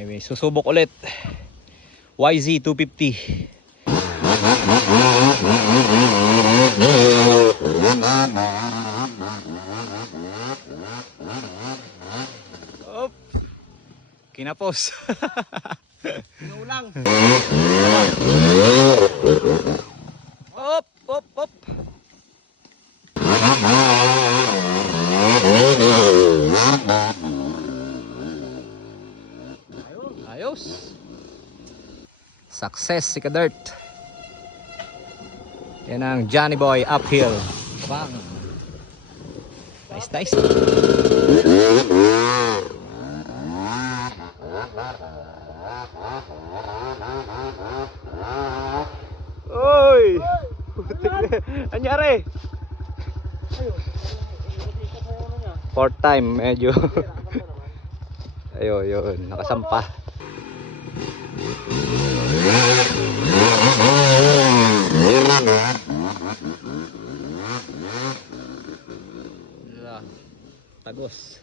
May susubok ulit. YZ 250. Op. Kinapos. Inulang. Op, op, op. Ayos. Success si Kadert. Yan ang Johnny Boy uphill. Bang. Nice, nice. Oy! Anyari? Fourth time medyo. Ayun, yun, nakasampa. Tagos.